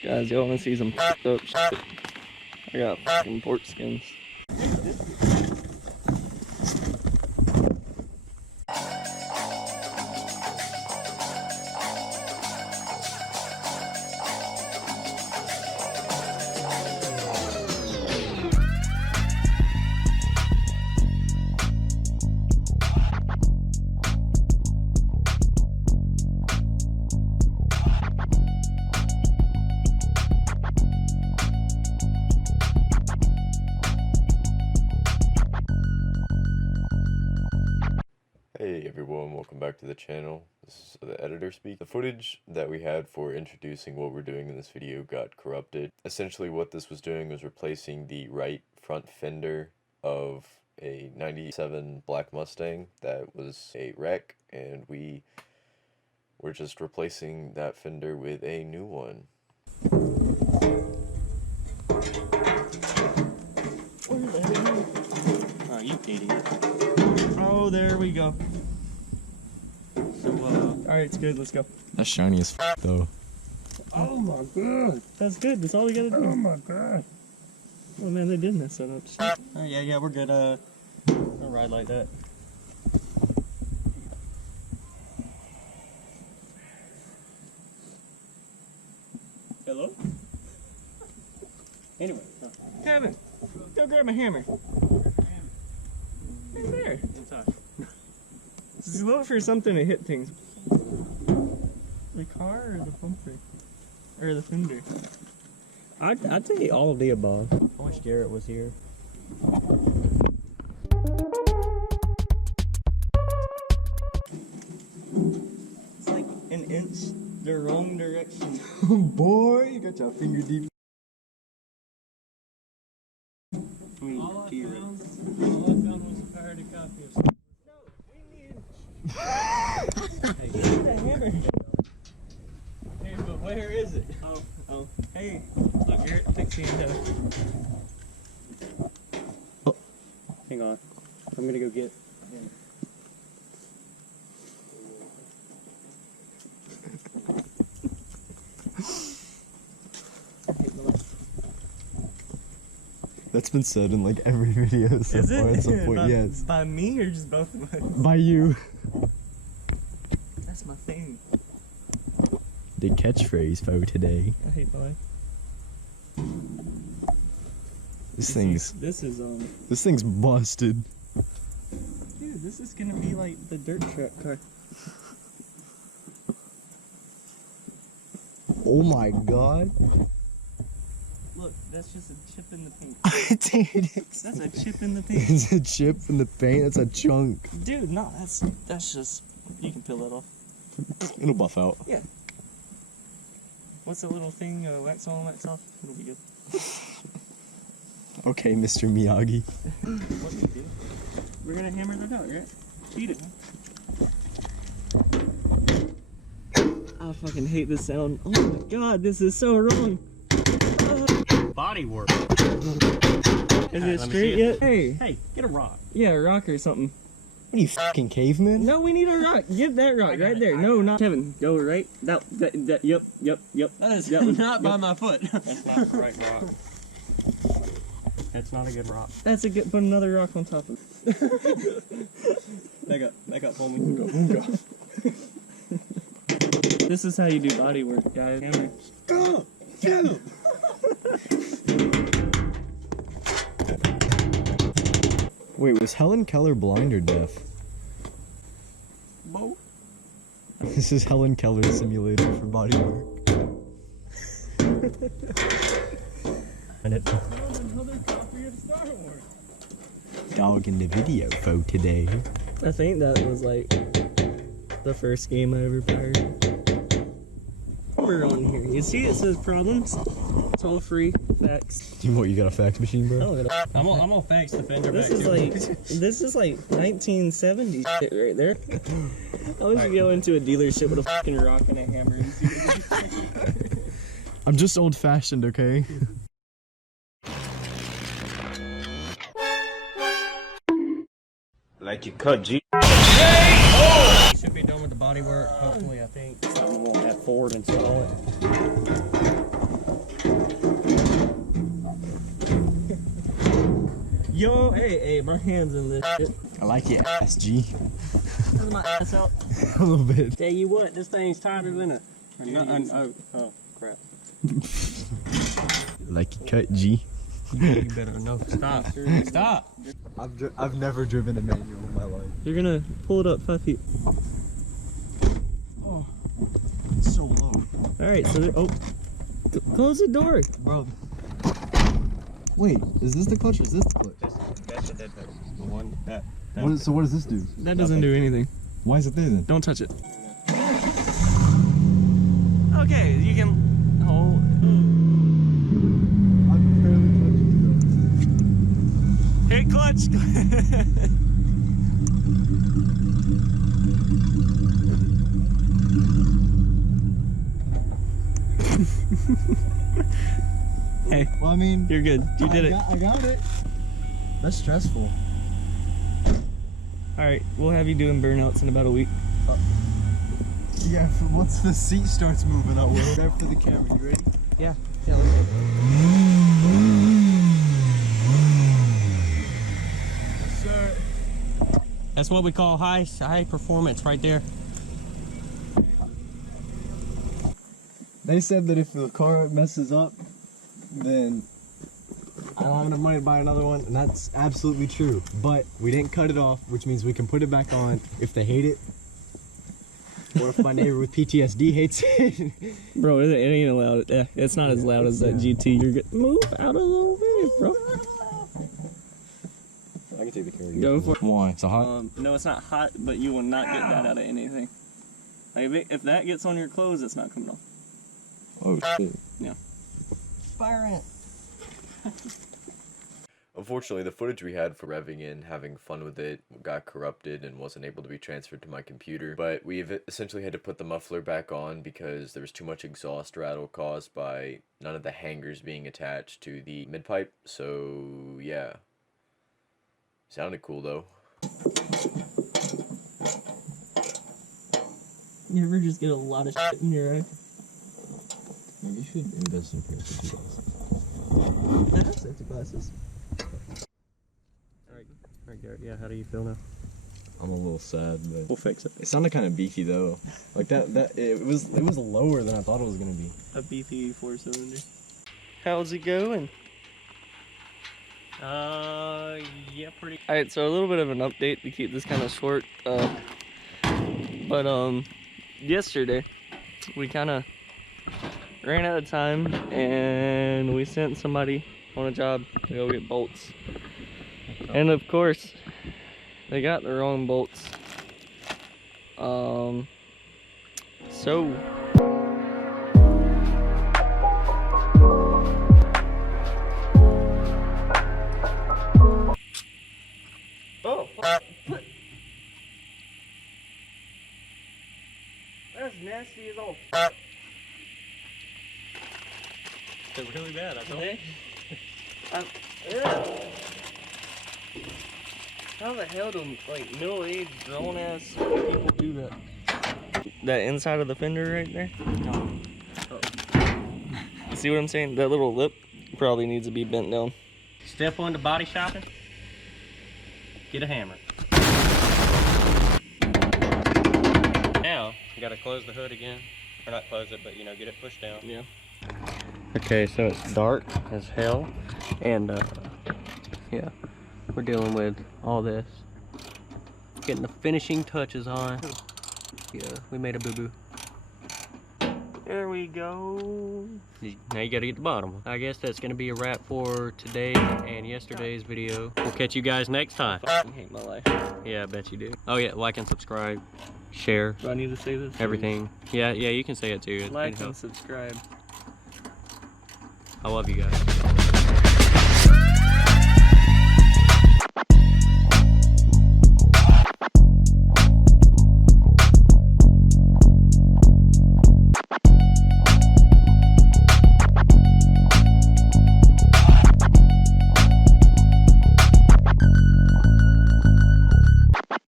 Guys, y'all wanna see some fucked up shit? I got fucking pork skins. Hey everyone, welcome back to the channel. This is the editor speak. The footage that we had for introducing what we're doing in this video got corrupted. Essentially what this was doing was replacing the right front fender of a 97 black Mustang that was a wreck, and we were just replacing that fender with a new one. Where the hell? Oh, you idiot. Oh, there we go. So, alright, it's good, let's go. That's shiny as f though. Oh my god. That's good, that's all we gotta do. Oh my god. Oh man, they did mess that up. Oh yeah, we're good. I'll ride like that. Hello? Anyway. Kevin, go grab a hammer. Right there. Just look for something to hit things. The car or the bumper? Or the fender? I'd say all of the above. I wish Garrett was here. It's like an inch the wrong direction. Boy, you got your finger deep. All I found was a parody copy of Hey, get the hammer. Hey, but where is it? Oh. Hey, look, Garrett, fix the end of it. Oh. Hang on. I'm gonna go get him. That's been said in like every video so Is far it? at some point, yes. By me or just both of us? By you. That's my thing. The catchphrase for today. I hate my life. This thing's busted. Dude, this is gonna be like the dirt track car. Oh my god. Look, that's just a chip in the paint. Dude, That's a chip in the paint. it's a chip in the paint. That's a chunk. Dude, no, that's just, you can peel that off. It'll buff out. Yeah. What's the little thing, wax on, wax off? It'll be good. Okay, Mr. Miyagi. What do you do? We're gonna hammer that out, right? Beat it. I fucking hate this sound. Oh my god, this is so wrong. Body work. Is it straight yet? Hey. Hey, get a rock. Yeah, a rock or something. What are you, fucking caveman? No, we need a rock. Get that rock right there. No, not Kevin. Go right. That. Yep. That is not by my foot. That's not the right rock. That's not a good rock. That's a good. Put another rock on top of it. Back up, homie. Go. This is how you do body work, guys. Hammer. Go! Wait, was Helen Keller blind or deaf? Both. This is Helen Keller's simulator for body work. Another copy of Star Wars. Dog in the video for today. I think that was like the first game I ever pirated. We're on here. You see, it says problems. It's all free. Fax. You got a fax machine, bro? I'm gonna fax the fender This back is like 1970 shit right there. I wish you go into a dealership with a fucking rock and a hammer. I'm just old-fashioned, okay? Like you cut G. Should be done with the body work. Hopefully, I think. I won't have Ford install it. Yo, hey, my hand's in this shit. I like your ass, G. That's my ass out. A little bit. Tell you what, this thing's tighter than a. Oh crap. Like your cut, G. You better know. Stop. Stop. I've never driven a manual in my life. You're gonna pull it up 5 feet. Oh, it's so low. Alright, so there. Oh. Close the door. Bro. Wait, is this the clutch or is this the clutch? That's the dead pedal. The one that. So what does this do? That doesn't do anything. Why is it there then? Don't touch it. Okay, you can hold. I'm barely touching Hit clutch. Hey, Well, I mean, you're good. You did it. I got it. That's stressful. Alright, we'll have you doing burnouts in about a week. Yeah, once the seat starts moving, I will. Grab for the camera. You ready? Yeah. Sir. That's what we call high performance right there. They said that if the car messes up, then I don't have enough money to buy another one, and that's absolutely true. But we didn't cut it off, which means we can put it back on if they hate it, or if my neighbor with PTSD hates it. Bro, it ain't loud. Yeah, it's not as loud as that GT. You're good. Move out a little bit, bro. I can take the camera. Go for it. Why? So hot? No, it's not hot, but you will not get that out of anything. Like if that gets on your clothes, it's not coming off. Oh shit. Yeah. Fire ant. Unfortunately, the footage we had for revving in, having fun with it, got corrupted and wasn't able to be transferred to my computer. But we've essentially had to put the muffler back on because there was too much exhaust rattle caused by none of the hangers being attached to the mid-pipe. So, yeah. Sounded cool, though. You ever just get a lot of shit in your eye? You should invest in pairs of glasses. I have safety glasses. Alright, Garrett, yeah, how do you feel now? I'm a little sad, but We'll fix it. it sounded kind of beefy though. Like it was lower than I thought it was gonna be. A beefy 4-cylinder. How's it going? Yeah, pretty. Alright, so a little bit of an update to keep this kind of short. Yesterday, we kind of ran out of time and we sent somebody on a job to go get bolts. And of course, they got the wrong bolts. So that's nasty as all. It's really bad. I thought. How the hell do like middle-aged grown-ass people do that? That inside of the fender right there? No. Oh. You see what I'm saying? That little lip probably needs to be bent down. Step on to body shopping. Get a hammer. Now you gotta close the hood again, or not close it, but you know, get it pushed down. Yeah. Okay, so it's dark as hell, and yeah, we're dealing with all this. Getting the finishing touches on. Yeah, we made a boo-boo. There we go. Now you gotta get the bottom. I guess that's gonna be a wrap for today and yesterday's video. We'll catch you guys next time. I hate my life. Yeah, I bet you do. Oh yeah, like and subscribe, share, Do I need to say this? everything. Yeah, you can say it too. It Like and helps. subscribe. I love you guys.